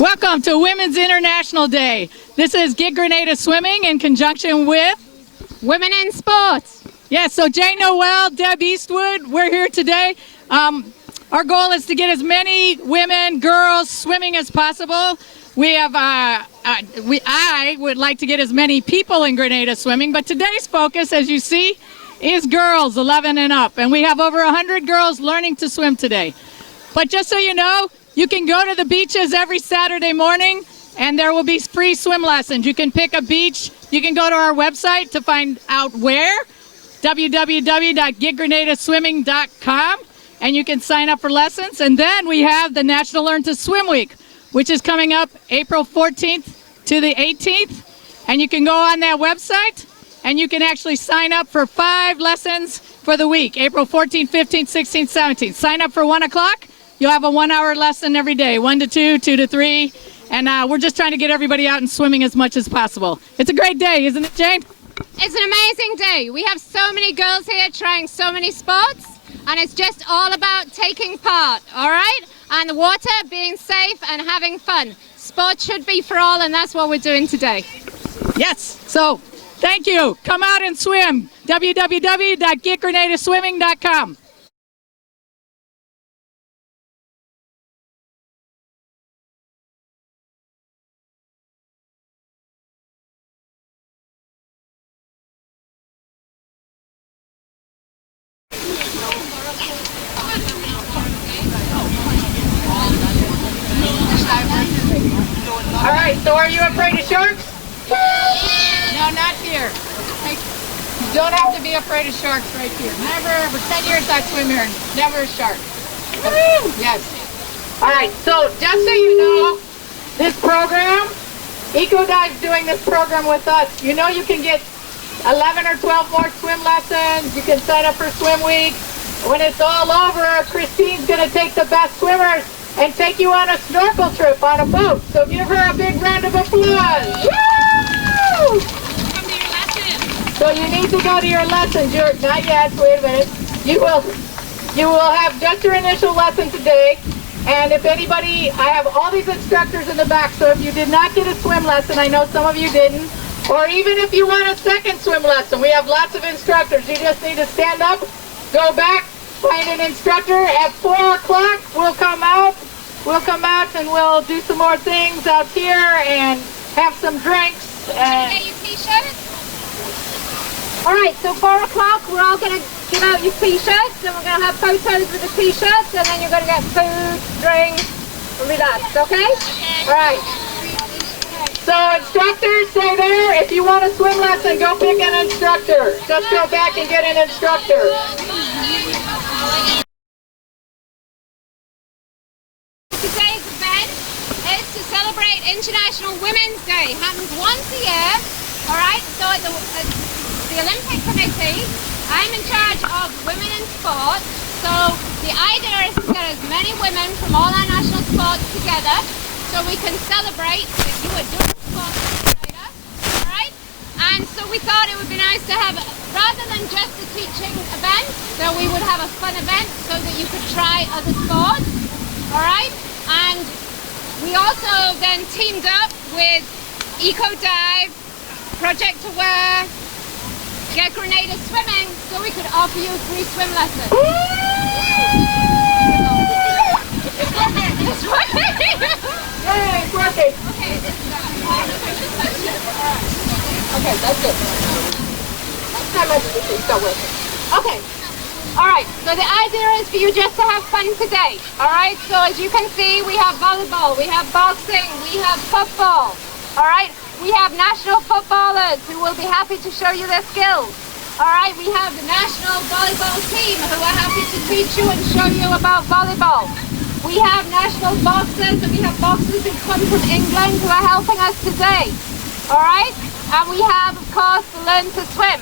Welcome to Women's International Day. This is Gig Grenada Swimming in conjunction with Women in Sports. Yes, so Jane Noel, Deb Eastwood, we're here today. Our goal is to get as many women, girls swimming as possible. We have, I would like to get as many people in Grenada swimming, but today's focus, as you see, is girls 11 and up. And we have over 100 girls learning to swim today. But just so you know, you can go to the beaches every Saturday morning and there will be free swim lessons. You can pick a beach. You can go to our website to find out where, www.giggrenadaswimming.com, and you can sign up for lessons. And then we have the National Learn to Swim Week, which is coming up April 14th to the 18th. And you can go on that website and you can actually sign up for 5 lessons for the week, April 14th, 15th, 16th, 17th. Sign up for 1 o'clock. You'll have a 1-hour lesson every day, 1 to 2, 2 to 3. And we're just trying to get everybody out and swimming as much as possible. It's a great day, isn't it, Jane? It's an amazing day. We have so many girls here trying so many sports, and it's just all about taking part, all right? And the water, being safe, and having fun. Sport should be for all, and that's what we're doing today. Yes, so thank you. Come out and swim. www.giggrenadaswimming.com. All right, so are you afraid of sharks? No, not here. You don't have to be afraid of sharks right here. Never, for 10 years I swim here, and never a shark. Yes. All right, so just so you know, this program, EcoDive's doing this program with us. You know you can get 11 or 12 more swim lessons. You can sign up for Swim Week. When it's all over, Christine's going to take the best swimmers and take you on a snorkel trip on a boat. So give her a big round of applause. Woo! Come to your lesson. So you need to go to your lessons. You're not yet. Wait a minute. You will have just your initial lesson today. And if anybody, I have all these instructors in the back. So if you did not get a swim lesson, I know some of you didn't. Or even if you want a second swim lesson, we have lots of instructors. You just need to stand up, go back, find an instructor. At 4 o'clock, we'll come out and we'll do some more things out here and have some drinks. Get your t-shirts. All right, so 4 o'clock, we're all going to give out your t-shirts, and we're going to have photos with the t-shirts, and then you're going to get food, drinks, and relax, okay? All right. So instructors, stay there. If you want a swim lesson, go pick an instructor. Just go back and get an instructor. Today's event is to celebrate International Women's Day. It happens once a year, all right? So at the Olympic Committee, I'm in charge of women in sport. So the idea is to get as many women from all our national sports together so we can celebrate that you are doing sport later, all right? And so we thought it would be nice to have, rather than just a teaching event, that we would have a fun event so that you could try other sports, all right? And we also then teamed up with EcoDive, Project Aware, Get Grenada Swimming, so we could offer you free swim lessons. It's working! It's working! Yay, it's working. Okay, that's it. Next time I think we can start working. Okay. All right, so the idea is for you just to have fun today. All right, so as you can see, we have volleyball, we have boxing, we have football. All right, we have national footballers who will be happy to show you their skills. All right, we have the national volleyball team who are happy to teach you and show you about volleyball. We have national boxers, and we have boxers who come from England who are helping us today. All right, and we have, of course, the Learn to Swim.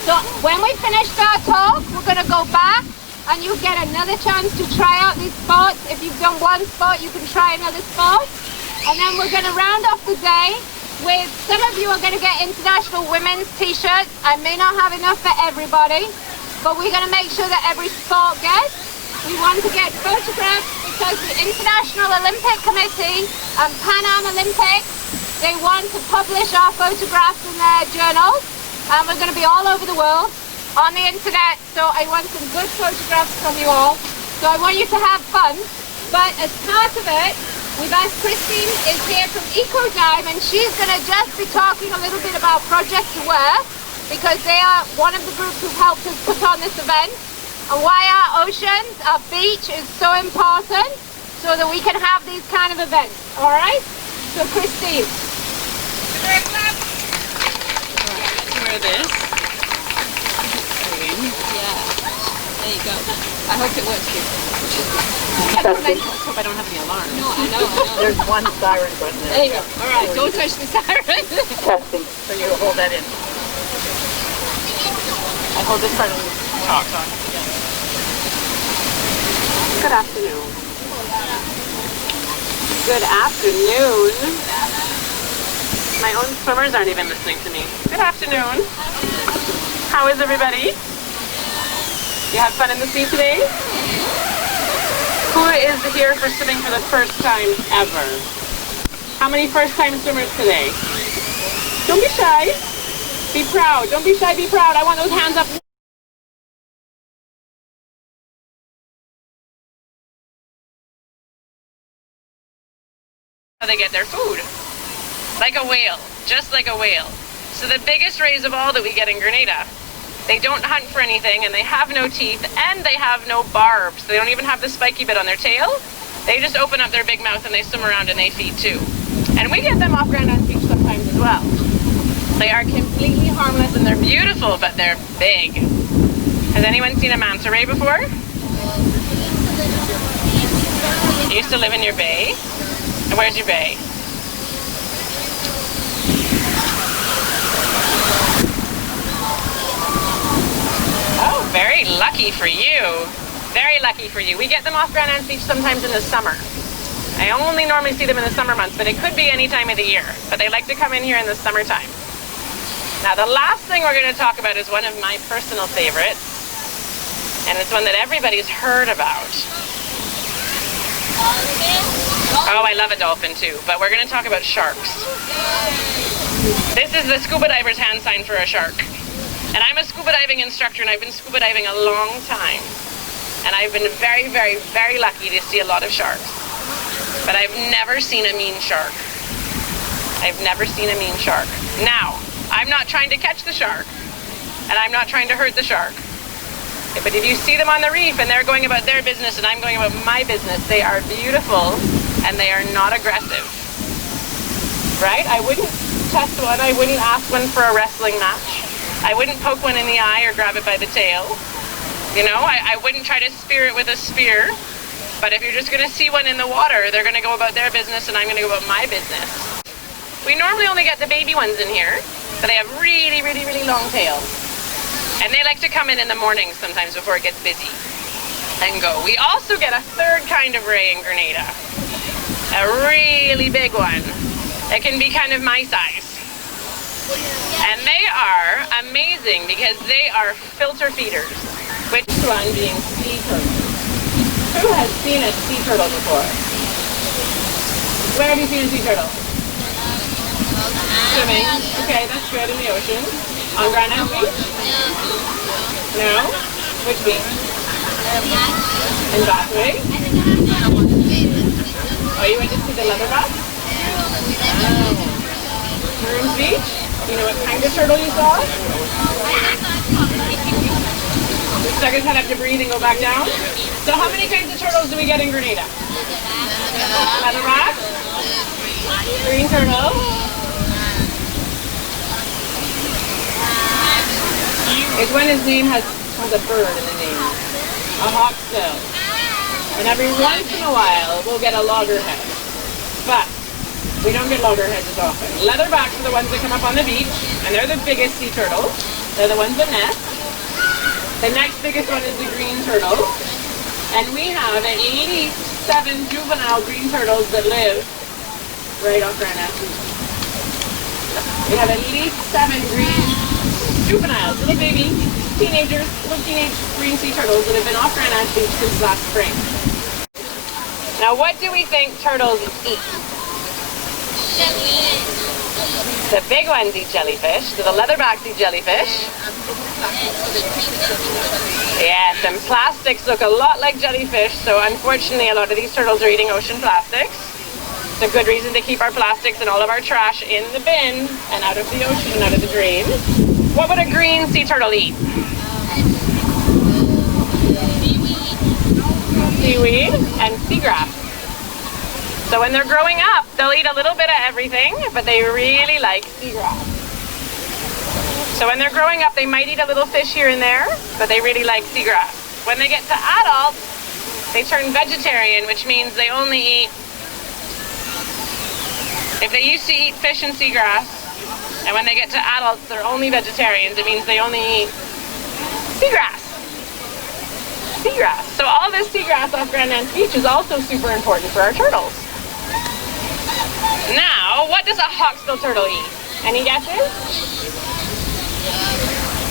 So when we finished our talk, we're going to go back and you get another chance to try out these sports. If you've done one sport, you can try another sport. And then we're going to round off the day with, some of you are going to get International Women's t-shirts. I may not have enough for everybody, but we're going to make sure that every sport gets. we want to get photographs because the International Olympic Committee and Pan Am Olympics, they want to publish our photographs in their journals. And we're going to be all over the world on the internet, so I want some good photographs from you all. So I want you to have fun, but as part of it, we've asked Christine is here from EcoDime, and she's going to just be talking a little bit about Project Aware, because they are one of the groups who've helped us put on this event, and why our oceans, our beach is so important, so that we can have these kind of events. All right? So Christine. Wear this. Yeah. There you go. I hope it works here. I hope I don't have any alarm. No, I know. There's one siren button there. There you go. All right, go touch the siren. Testing. So you hold that in. I hold this part of the talk on. Good afternoon. Good afternoon. My own swimmers aren't even listening to me. Good afternoon. How is everybody? You had fun in the sea today? Who is here for swimming for the first time ever? How many first-time swimmers today? Don't be shy. Be proud. Don't be shy, be proud. I want those hands up. They get their food. Like a whale. Just like a whale. So the biggest rays of all that we get in Grenada, they don't hunt for anything, and they have no teeth, and they have no barbs. They don't even have the spiky bit on their tail. They just open up their big mouth and they swim around and they feed too. And we get them off Grand Island Beach sometimes as well. They are completely harmless and they're beautiful, but they're big. Has anyone seen a manta ray before? You used to live in your bay? And where's your bay? Oh, very lucky for you. Very lucky for you. We get them off Grand Island Beach sometimes in the summer. I only normally see them in the summer months, but it could be any time of the year. But they like to come in here in the summertime. Now, the last thing we're going to talk about is one of my personal favorites, and it's one that everybody's heard about. Oh, I love a dolphin too, but we're going to talk about sharks. This is the scuba diver's hand sign for a shark. And I'm a scuba diving instructor, and I've been scuba diving a long time. And I've been very, very, very lucky to see a lot of sharks. But I've never seen a mean shark. I've never seen a mean shark. Now, I'm not trying to catch the shark, and I'm not trying to hurt the shark. But if you see them on the reef and they're going about their business and I'm going about my business, they are beautiful and they are not aggressive. Right? I wouldn't test one. I wouldn't ask one for a wrestling match. I wouldn't poke one in the eye or grab it by the tail. You know, I wouldn't try to spear it with a spear. But if you're just going to see one in the water, they're going to go about their business and I'm going to go about my business. We normally only get the baby ones in here, but they have really, really, really long tails. And they like to come in the morning sometimes before it gets busy and go. We also get a third kind of ray in Grenada. A really big one. It can be kind of my size. And they are amazing because they are filter feeders. Which one being sea turtles? Who has seen a sea turtle before? Where have you seen a sea turtle? Swimming. Okay, that's good, in the ocean. On Grand Island Beach? No? Which beach? In Bathway? Oh, you went to see the leatherback? Oh. Maroons Beach? Do you know what kind of turtle you saw? Stuck his head up to breathe and go back down? So how many kinds of turtles do we get in Grenada? Leatherback? Green turtle? It's when his name has a bird in the name. A hawksbill. And every once in a while, we'll get a loggerhead. But we don't get loggerheads as often. Leatherbacks are the ones that come up on the beach, and they're the biggest sea turtles. They're the ones that nest. The next biggest one is the green turtle. And we have 87 juvenile green turtles that live right off Grand Island. We have at least 7 green juveniles, little baby teenagers, little teenage green sea turtles that have been off Grand Anse Beach since last spring. Now, what do we think turtles eat? The big ones eat jellyfish. So the leatherbacks eat jellyfish. Yes, and plastics look a lot like jellyfish, so unfortunately a lot of these turtles are eating ocean plastics. It's a good reason to keep our plastics and all of our trash in the bin and out of the ocean and out of the drain. What would a green sea turtle eat? Seaweed and seagrass. So when they're growing up, they'll eat a little bit of everything, but they really like seagrass. So when they're growing up, they might eat a little fish here and there, but they really like seagrass. When they get to adults, they turn vegetarian, which means they only eat, if they used to eat fish and seagrass, and when they get to adults, they're only vegetarians, it means they only eat seagrass. Seagrass. So all this seagrass off Grand Anse Beach is also super important for our turtles. Now, what does a hawksbill turtle eat? Any guesses?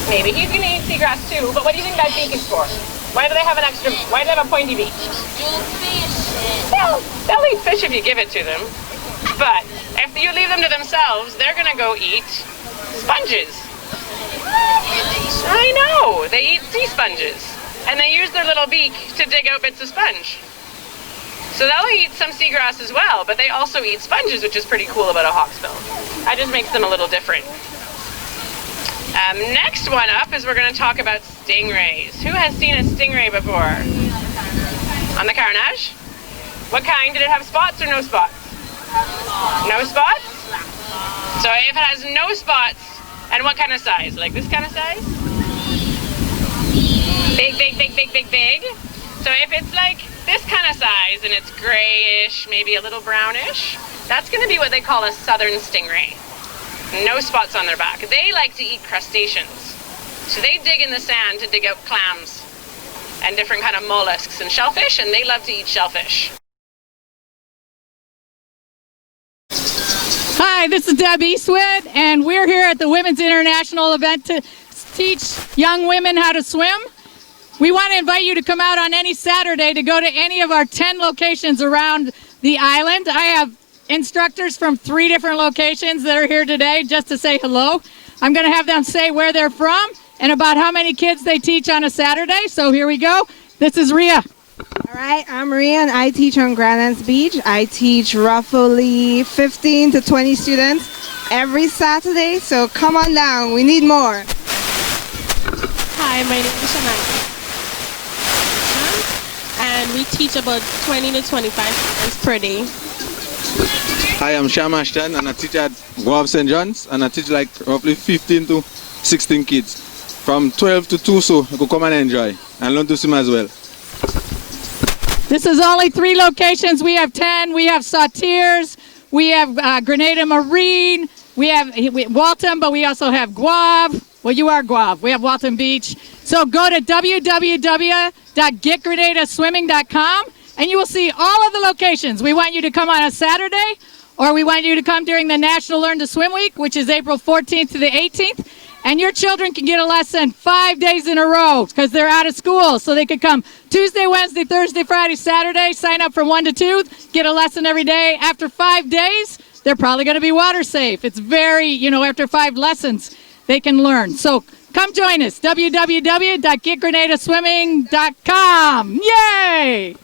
Maybe he's going to eat seagrass too, but what do you think that beak is for? Why do they have why do they have a pointy beak? They'll eat fish if you give it to them, but if you leave them to themselves, they're going to go eat sponges. I know, they eat sea sponges. And they use their little beak to dig out bits of sponge. So they'll eat some seagrass as well, but they also eat sponges, which is pretty cool about a hawksbill. That just makes them a little different. Next one up is we're going to talk about stingrays. Who has seen a stingray before? On the Carnage? What kind? Did it have spots or no spots? No spots? So if it has no spots, and what kind of size? Like this kind of size? Big, big, big, big, big, big. So if it's like this kind of size and it's grayish, maybe a little brownish, that's going to be what they call a southern stingray. No spots on their back. They like to eat crustaceans. So they dig in the sand to dig out clams and different kind of mollusks and shellfish, and they love to eat shellfish. Hi, this is Deb Eastwood, and we're here at the Women's International event to teach young women how to swim. We want to invite you to come out on any Saturday to go to any of our 10 locations around the island. I have instructors from 3 different locations that are here today just to say hello. I'm going to have them say where they're from and about how many kids they teach on a Saturday. So here we go. This is Rhea. All right, I'm Rhea and I teach on Grand Anse Beach. I teach roughly 15 to 20 students every Saturday, so come on down. We need more. Hi, my name is Shanai. And we teach about 20 to 25 students per day. Hi, I'm Sham Ashton and I teach at Guav St. John's and I teach like roughly 15 to 16 kids. From 12 to 2, so you can come and enjoy and learn to swim as well. This is only 3 locations. We have 10. We have Sautiers. We have Grenada Marine. We have Waltham, but we also have Guav. Well, you are Guav. We have Waltham Beach. So go to www.getgrenadaswimming.com and you will see all of the locations. We want you to come on a Saturday, or we want you to come during the National Learn to Swim Week, which is April 14th to the 18th. And your children can get a lesson 5 days in a row because they're out of school. So they could come Tuesday, Wednesday, Thursday, Friday, Saturday, sign up from 1 to 2, get a lesson every day. After 5 days, they're probably going to be water safe. It's very, after 5 lessons, they can learn. So come join us, www.getgrenadaswimming.com. Yay!